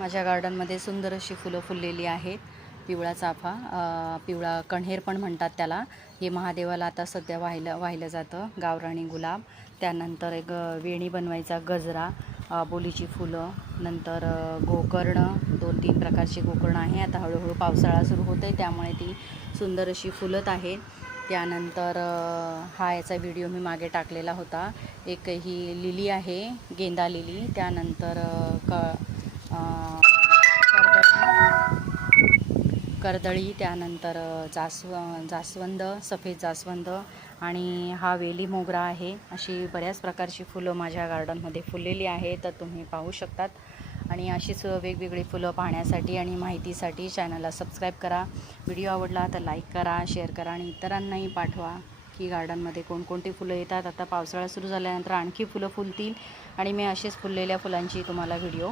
माझ्या गार्डनमध्ये सुंदर अशी फुलं फुललेली आहेत. पिवळा चाफा, पिवळा कण्हेर पण म्हणतात त्याला. हे महादेवाला आता सध्या वाहिलं जातं. गावराणी गुलाब, त्यानंतर एक वेणी बनवायचा गजरा, बोलीची फुलं, नंतर गोकर्ण, 2-3 प्रकारची गोकर्ण आहे. आता हळूहळू पावसाळा सुरू होते त्यामुळे ती सुंदर अशी फुलत आहे. त्यानंतर हा याचा व्हिडिओ मी मागे टाकलेला होता. एक ही लिली आहे, गेंदा लिली. त्यानंतर कर्दळी, त्यानंतर जास्वंद, सफेद जास्वंद, आणि हा वेली मोगरा आहे. अशी बऱ्याच प्रकारची फुलं माझ्या गार्डनमध्ये फुललेली आहेत, तर तुम्ही पाहू शकतात. आणि अशीच वेगवेगळी फुलं पाहण्यासाठी आणि माहितीसाठी चॅनलला सबस्क्राईब करा. व्हिडिओ आवडला तर लाईक करा, शेअर करा आणि इतरांनाही पाठवा की गार्डनमध्ये कोणकोणती फुलं येतात. आता पावसाळा सुरू झाल्यानंतर आणखी फुलं फुलतील आणि मी अशीच फुललेल्या फुलांची तुम्हाला व्हिडिओ